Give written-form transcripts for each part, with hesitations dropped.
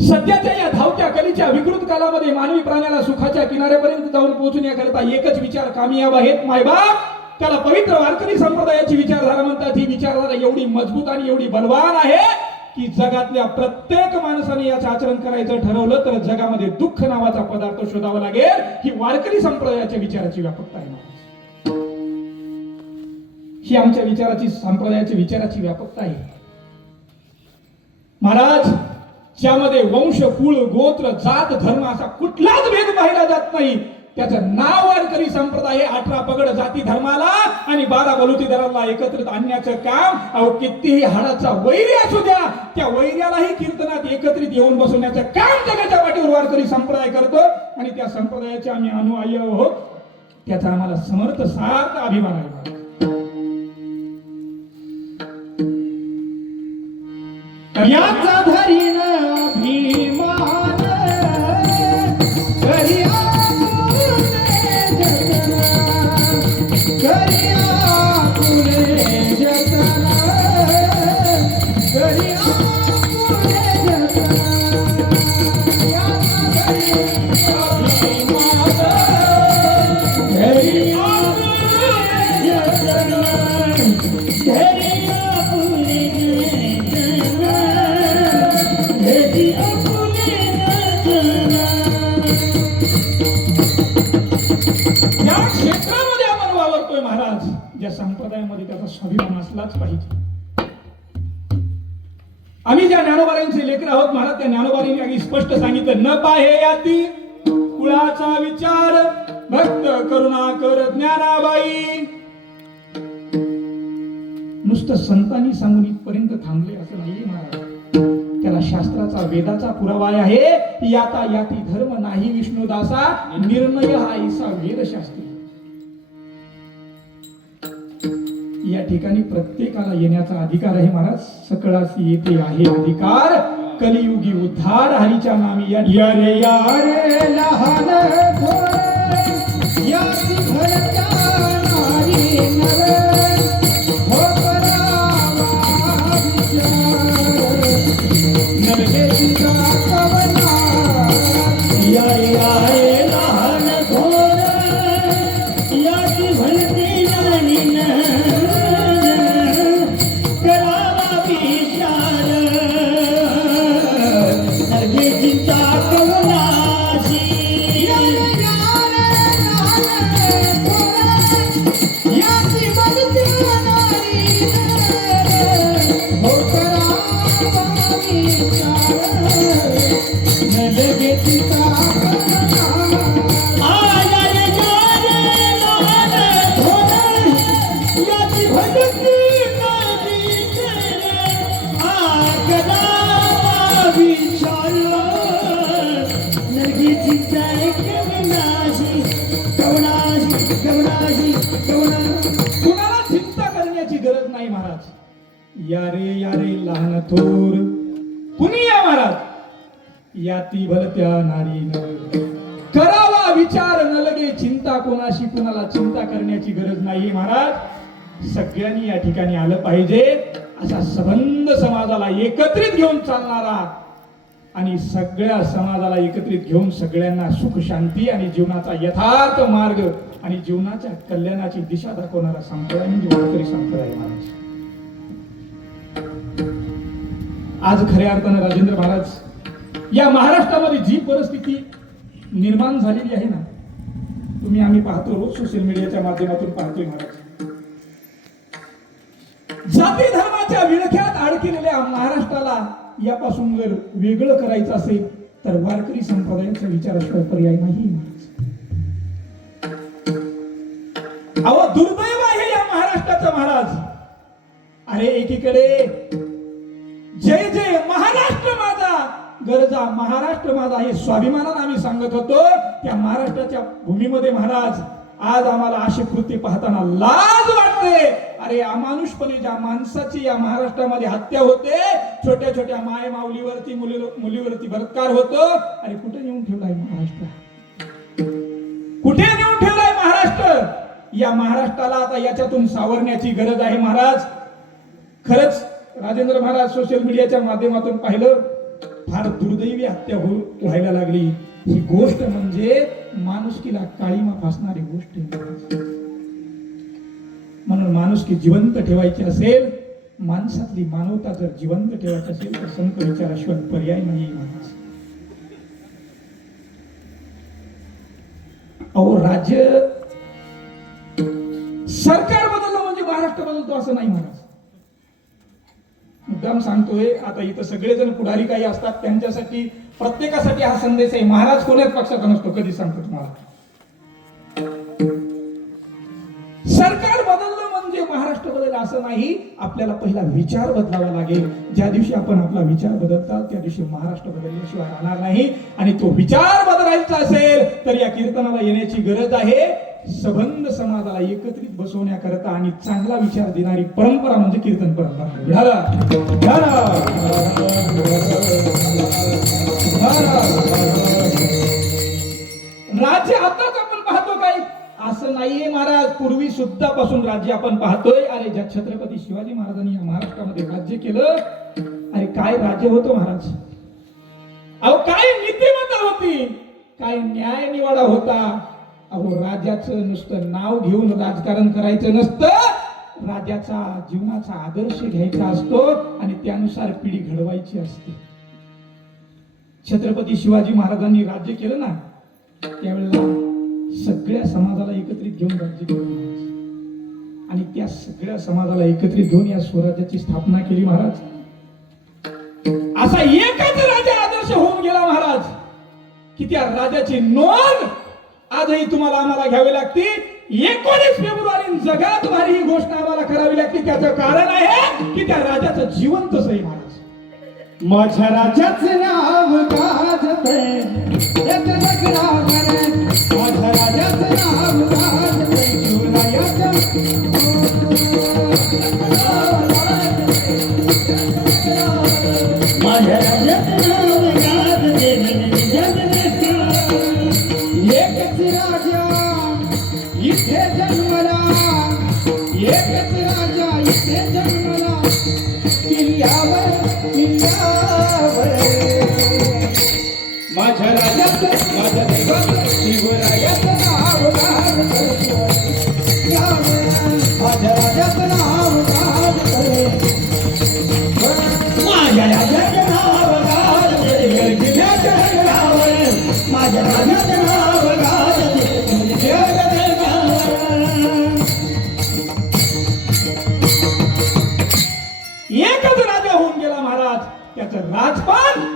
सध्याच्या या धावत्या कलीच्या विकृत कालामध्ये मानवी प्राण्याला सुखाच्या किनाऱ्यापर्यंत जाऊन पोहोचण्याकरता एकच विचार कामयाब आहेत मायबाप. त्याला पवित्र वारकरी संप्रदायाची विचारधारा म्हणतात. ही विचारधारा एवढी मजबूत आणि एवढी बलवान आहे की जगातल्या प्रत्येक माणसाने याचं आचरण करायचं ठरवलं तर जगामध्ये दुःख नावाचा पदार्थ शोधावा लागेल. ही वारकरी संप्रदायाच्या विचाराची व्यापकता आहे. ही आमच्या विचाराची संप्रदायाच्या विचाराची व्यापकता आहे महाराज. ज्यामध्ये वंश कुळ गोत्र जात धर्म असा कुठलाच भेद पाहिला जात नाही. त्याचं नाव वारकरी संप्रदाय. 18 पगड जाती धर्माला आणि 12 बलुतेदारांना एकत्रित आणण्याचं काम. अहो कितीही हाडाचा वैरी असू द्या, त्या वैर्यालाही कीर्तनात एकत्रित येऊन बसवण्याचं काम जगाच्या वाटेवर वारकरी संप्रदाय करतो. आणि त्या संप्रदायाचे आम्ही अनुयायी आहोत. त्याचा आम्हाला समर्थ सार्थ अभिमान आहे. याचा धरीन अभिमान करिया पुरे जतना करिया पुरे जतना याचा धरीन अभिमान करिया क्षेत्रामध्ये आपण वावरतोय महाराज. ज्या संप्रदायामध्ये त्याचा स्वाभिमान असलाच पाहिजे. आम्ही ज्या ज्ञानोबारांचे लेकर आहोत महाराज, त्या ज्ञानोबारांनी अगदी स्पष्ट सांगितलं, न पाहे याती कुळाचा विचार भक्त करुणा कर ज्ञानाबाई. नुसतं संतांनी सांगून इथपर्यंत थांबले असं नाहीये महाराज. त्याला शास्त्राचा वेदाचा पुरावा आहे. याता याती धर्म नाही विष्णुदासा निर्णय हा ऐसा वेदशास्त्री. या ठिकाणी प्रत्येकाला येण्याचा अधिकार आहे महाराज. सकळासी येथे आहे अधिकार. कलियुगी उद्धार हरीच्या नामी. या रे या रे लहान थोर याती भरत्या नारी नर हो करावा विचार नरकेचा कवना. या रे लहान थोर याती भरत्या नारी नर करावा विचार नरकेचा कवना. कुणाला चिंता करण्याची गरज नाही महाराज. या रे लहान थोर कुणी या महाराज. याती भलत्या नारी नर करावा विचार न लगे चिंता कोणाशी. कुणाला चिंता करण्याची गरज नाही महाराज. सगळ्यांनी या ठिकाणी आलं पाहिजे. असा संबंध समाजाला एकत्रित घेऊन चालणारा आणि सगळ्या समाजाला एकत्रित घेऊन सगळ्यांना सुख शांती आणि जीवनाचा यथार्थ मार्ग आणि जीवनाच्या कल्याणाची दिशा दाखवणारा संप्रदाय म्हणजे वारकरी संप्रदाय महाराज. आज खऱ्या अर्थानं राजेंद्र महाराज या महाराष्ट्रामध्ये जी परिस्थिती निर्माण झालेली आहे ना, तुम्ही आम्ही पाहतो रोज सोशल मीडियाच्या माध्यमातून पाहतोय महाराज. जाती धर्माच्या विळख्यात अडकलेल्या महाराष्ट्राला यापासून जर वेगळं करायचं असेल तर वारकरी संप्रदायाचा विचाराशिवाय पर्याय नाही महाराज. अहो दुर्दैव आहे या महाराष्ट्राचं महाराज. अरे एकीकडे जय जय महाराष्ट्र माझा, गरजा महाराष्ट्र माझा हे स्वाभिमानानं आम्ही सांगत होतो. त्या महाराष्ट्राच्या भूमीमध्ये महाराज आज आम्हाला असे कृत्य पाहताना लाज वाटते. अरे अमानुषपणे ज्या माणसाची या महाराष्ट्रामध्ये हत्या होते, छोट्या छोट्या माय माऊलीवरती मुलीवरती बलात्कार होतो. अरे कुठे नेऊन ठेवलाय महाराष्ट्र. कुठे नेऊन ठेवलाय महाराष्ट्र. या महाराष्ट्राला आता याच्यातून सावरण्याची गरज आहे महाराज. खरंच राजेंद्र महाराज सोशल मीडियाच्या माध्यमातून पाहिलं फार दुर्दैवी हत्या व्हायला लागली. ही गोष्ट म्हणजे माणुसकीला काळीमा फासणारी गोष्ट आहे. म्हणून माणुसकी जिवंत ठेवायची असेल, माणसातली मानवता जर जिवंत ठेवायची असेल तर संत विचाराशिवाय पर्याय नाही महाराज. अहो, राज्य सरकार बदललं म्हणजे महाराष्ट्र बदलतो असं नाही महाराज. मुद्दाम सांगतोय, आता इथं सगळेजण पुढारी काही असतात, त्यांच्यासाठी प्रत्येकासाठी हा संदेश आहे. महाराज कोण्याच पक्षाचा नसतो, कधी सांगतो तुम्हाला. सरकार बदललं म्हणजे महाराष्ट्र बदललं असं नाही. आपल्याला पहिला विचार बदलावा लागेल. ज्या दिवशी आपण आपला विचार बदलता त्या दिवशी महाराष्ट्र बदलल्याशिवाय राहणार नाही. आणि तो विचार बदलायचा असेल तर या कीर्तनाला येण्याची गरज आहे. सबंध समाजाला एकत्रित बसवण्याकरता आणि चांगला विचार देणारी परंपरा म्हणजे कीर्तन परंपरा. राज्य आताच आपण पाहतो काय असं नाहीये महाराज. पूर्वी सुद्धा पासून राज्य आपण पाहतोय. अरे, ज्या छत्रपती शिवाजी महाराजांनी या महाराष्ट्रामध्ये राज्य केलं, अरे काय राज्य होतं महाराज. अहो, काय नीतिमत्ता होती, काय न्याय निवाडा होता. अहो, राजाचं नुसतं नाव घेऊन राजकारण करायचं नसतं. राजाचा जीवनाचा आदर्श घ्यायचा असतो आणि त्यानुसार पिढी घडवायची असते. छत्रपती शिवाजी महाराजांनी राज्य केलं ना, त्यावेळेला सगळ्या समाजाला एकत्रित घेऊन राज्य केलं आणि त्या सगळ्या समाजाला एकत्रित घेऊन या स्वराज्याची स्थापना केली महाराज. असा एकच राजा आदर्श होऊन गेला महाराज की त्या राजाची नोंद आजही तुम्हाला आम्हाला घ्यावी लागते. 19 फेब्रुवारी जगात भारी ही गोष्ट आम्हाला करावी लागते. त्याचं कारण आहे की त्या राजाचं जिवंत सही महाराज. माझ्या राजाचं नाव गाजतंय, त्याचं जगरावण. माझ्या राजाचं नाव गाजतंय, शिवरायाचं. माझ्या राजाचं नाव गाजतंय, एकच राजा इथे जन्मला, एकच राजा इथे जन्मला. किल्ल्यावर किल्ल्यावर माझ्या राजाचं, माझ्या देवाचं, शिवरायाचं नाव गाजतंय. माझ्या राजाचं नाव गाजतंय, माझ्या राजाचं नाव गाजतंय, किल्ल्याच्या डोंगरावर. माझ्या राजाचं नाव गाजतंय, जगदेवावर. एकच राजा होऊन गेला महाराज. त्याचं राजपान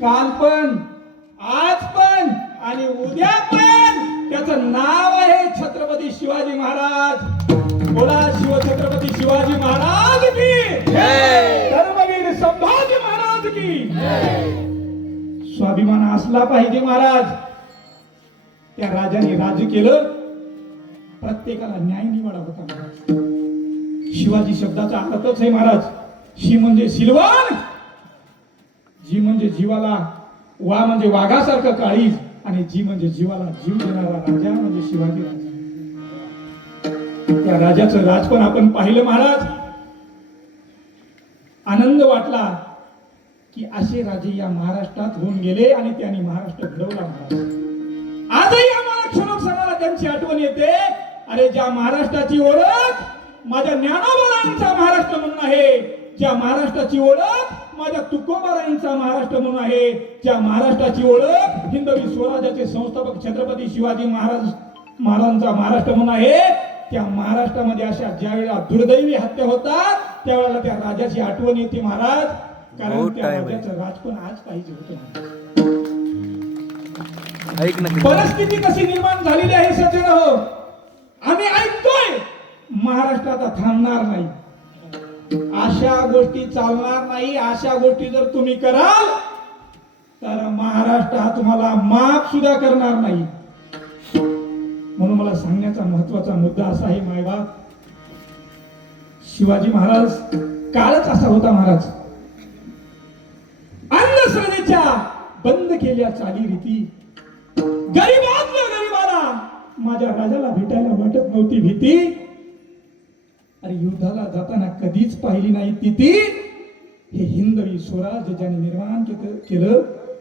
काल पण, आज पण आणि उद्या पण त्याचं नाव आहे छत्रपती शिवाजी महाराज. बोला शिवछत्रपती शिवाजी महाराज की जय, धर्मवीर संभाजी महाराज की जय. स्वाभिमान असला पाहिजे महाराज. त्या राजाने राज्य केलं, प्रत्येकाला न्याय निवाडा होता महाराज. शिवाजी शब्दाचा अर्थच आहे महाराज. शी म्हणजे सिलवान, जी म्हणजे जीवाला, वा म्हणजे वाघासारखं काळीज, आणि जी म्हणजे जीवाला जीव देणारा राजा म्हणजे शिवाजी राजा. त्या राजाचं राजपण आपण पाहिलं महाराज. आनंद वाटला की असे राजे या महाराष्ट्रात होऊन गेले आणि त्यांनी महाराष्ट्र घडवला महाराज. आजही आम्हाला क्षणोक्षणाला त्यांची आठवण येते. अरे, ज्या महाराष्ट्राची ओळख माझ्या ज्ञानोबारायांचा महाराष्ट्र म्हणून आहे, ज्या महाराष्ट्राची ओळख माझ्या तुकोबारायांचा महाराष्ट्र म्हणून आहे, ज्या महाराष्ट्राची ओळख हिंदवी स्वराज्याचे संस्थापक छत्रपती शिवाजी महाराजांचा महाराष्ट्र म्हणून आहे, त्या महाराष्ट्रामध्ये अशा ज्या वेळेला दुर्दैवी हत्या होतात त्यावेळेला त्या राजाची आठवण येते महाराज. कारण त्या राजाचं राजपण आज पाहिजे होतं. परिस्थिती कशी निर्माण झालेली आहे सज्जन हो, आम्ही ऐकतोय. महाराष्ट्र आता थांबणार नाही, अशा गोष्टी चालणार नाही. अशा गोष्टी जर तुम्ही कराल तर महाराष्ट्र हा तुम्हाला माफ सुद्धा करणार नाही. म्हणून मला सांगण्याचा महत्वाचा मुद्दा असा आहे मायबाप, शिवाजी महाराज काळच असा होता महाराज. अंधश्रद्धेच्या बंद केल्या चालीरीती. गरीबाला माझ्या राजाला भेटायला वाटत नव्हती भीती. अरे, युद्धाला जाताना कधीच पाहिली नाही तिथी. हे हिंदवी स्वराज्य ज्याने निर्माण केलं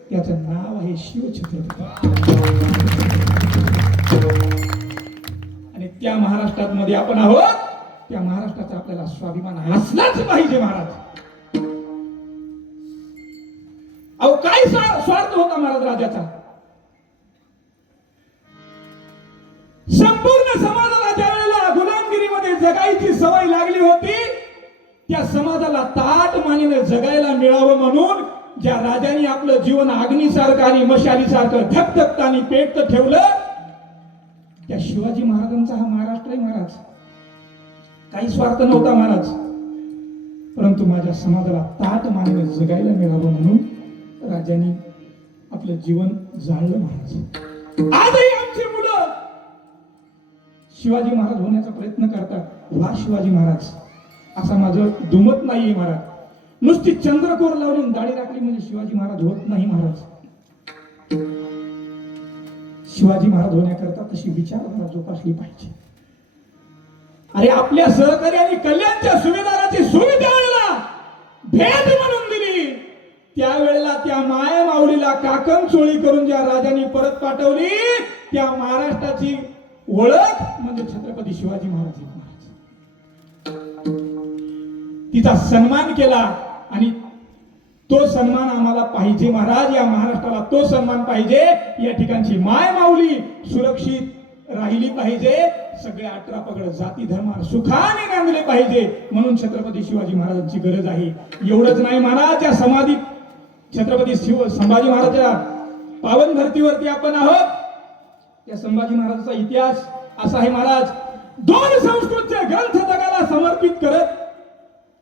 त्याचं नाव आहे शिवछत्रपती. आणि त्या महाराष्ट्रात मध्ये आपण आहोत. त्या महाराष्ट्राचा आपल्याला स्वाभिमान असलाच पाहिजे महाराज. अहो काय स्वार्थ होता महाराज राजाचा. संपूर्ण समाजाला ज्या वेळेला गुलामगिरीमध्ये जगायची सवय लागली होती त्या समाजाला ताट मानेने जगायला मिळावं म्हणून ज्या राजांनी आपलं जीवन अग्नीसारखं आणि मशालीसारखं धगधगतानी पेटत ठेवलं त्या शिवाजी महाराजांचा हा महाराष्ट्र आहे महाराज. काही स्वार्थ नव्हता महाराज, परंतु माझ्या समाजाला ताट मानेने जगायला मिळावं म्हणून राजांनी आपलं जीवन जाळलं महाराज. आजही आमची मुलं शिवाजी महाराज होण्याचा प्रयत्न करतात. वा शिवाजी महाराज असा माझं दुमत नाहीये महाराज. नुसती चंद्रकोर लावली दाढी राखली म्हणजे शिवाजी महाराज होत नाही महाराज. शिवाजी महाराज होण्याकरता तशी विचारधारा जोपासली पाहिजे. अरे आपल्या सहकारी आणि कल्याणच्या सुभेदाराची सुविधा भेट म्हणून दिली त्यावेळेला त्या माय माऊलीला काकण चोळी करून ज्या राजांनी परत पाठवली त्या महाराष्ट्राची ओळख म्हणजे छत्रपती शिवाजी महाराज. तिचा सन्मान केला आणि तो सन्मान आम्हाला पाहिजे महाराज. या महाराष्ट्राला तो सन्मान पाहिजे. या ठिकाणची माय माऊली सुरक्षित राहिली पाहिजे. सगळे 18 पगड जाती धर्मावर सुखाने नांदले पाहिजे म्हणून छत्रपती शिवाजी महाराजांची गरज आहे. एवढंच नाही महाराज, या समाधी छत्रपती संभाजी महाराजांच्या पावन धर्तीवरती आपण आहोत. त्या संभाजी महाराजांचा इतिहास असा आहे महाराज. 2 संस्कृतचे ग्रंथ जगाला समर्पित करत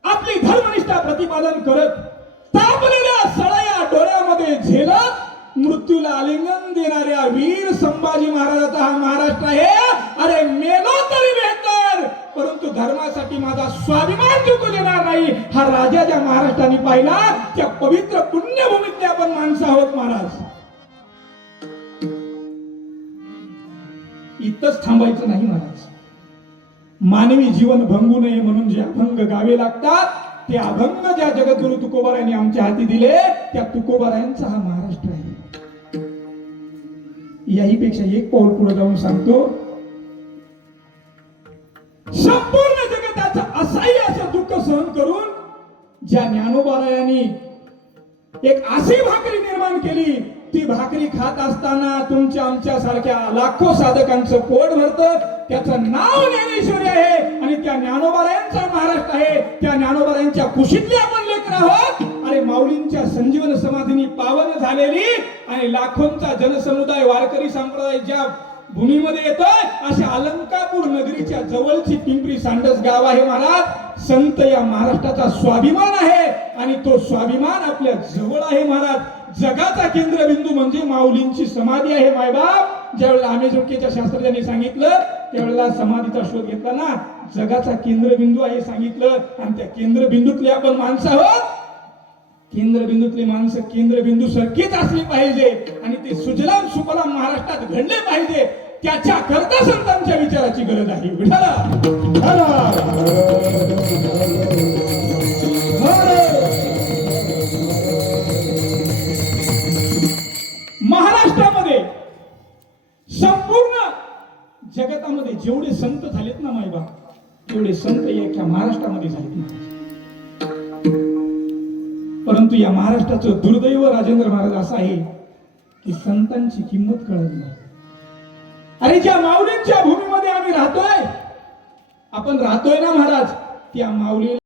आपली धर्मनिष्ठा प्रतिपादन करत तापलेल्या सळया डोळ्यामध्ये झेलत मृत्यूला आलिंगन देणाऱ्या वीर संभाजी महाराजाचा हा महाराष्ट्र आहे. अरे मेलो तरी बेहतर, परंतु धर्मासाठी माझा स्वाभिमान चुकू देणार नाही. हा राजा ज्या महाराष्ट्राने पाहिला त्या पवित्र पुण्यभूमीतले आपण माणसं आहोत महाराज. इतच थांबायचं नाही महाराज. मानवी जीवन भंगू नये म्हणून जे अभंग गावे लागतात ते अभंग ज्या जगद्गुरु तुकोबारायांनी आमच्या हाती दिले त्या तुकोबारायांचा हा महाराष्ट्र आहे. याहीपेक्षा एक पाऊल पुढे जाऊन सांगतो, संपूर्ण जगताचं असं दुःख सहन करून ज्या ज्ञानोबारायांनी एक अशी भाकरी निर्माण केली ती भाकरी खात असताना तुमच्या आमच्या सारख्या लाखो साधकांचं पोट भरतं. त्याचं नाव ज्ञानेश्वरी आहे आणि त्या ज्ञानोबारायांचा महाराष्ट्र आहे. त्या ज्ञानोबारायांच्या कुशीतले आपण लेकर आहोत. अरे माऊलींच्या संजीवन समाधीनी पावन झालेली आणि लाखोंचा जनसमुदाय वारकरी संप्रदाय ज्या भूमीमध्ये येतोय अशा अलंकापूर नगरीच्या जवळची पिंपरी सांडस गाव आहे महाराज. संत या महाराष्ट्राचा स्वाभिमान आहे आणि तो स्वाभिमान आपल्या जवळ आहे महाराज. जगाचा केंद्रबिंदू म्हणजे माऊलींची समाधी आहे मायबाप. ज्यावेळेला आमेझोडकेच्या शास्त्रज्ञांनी सांगितलं त्यावेळेला समाधीचा शोध घेतला ना, जगाचा केंद्रबिंदू आहे सांगितलं आणि त्या केंद्रबिंदूतले आपण माणसं आहोत. केंद्रबिंदूतली माणसं केंद्रबिंदू सारखीच असली पाहिजे आणि ते सुजलाम सुफलाम महाराष्ट्रात घडले पाहिजे. त्याच्या करता संतांच्या विचाराची गरज आहे. महाराष्ट्रामध्ये संपूर्ण जगतामध्ये जेवढे संत झालेत ना मायबा तेवढे संत एका महाराष्ट्रामध्ये झालेत ना. परंतु या महाराष्ट्राचं दुर्दैव राजेंद्र महाराज असं आहे की संतांची किंमत कळत नाही. अरे ज्या माऊलींच्या भूमीमध्ये आम्ही राहतोय आपण राहतोय ना महाराज त्या माऊलीला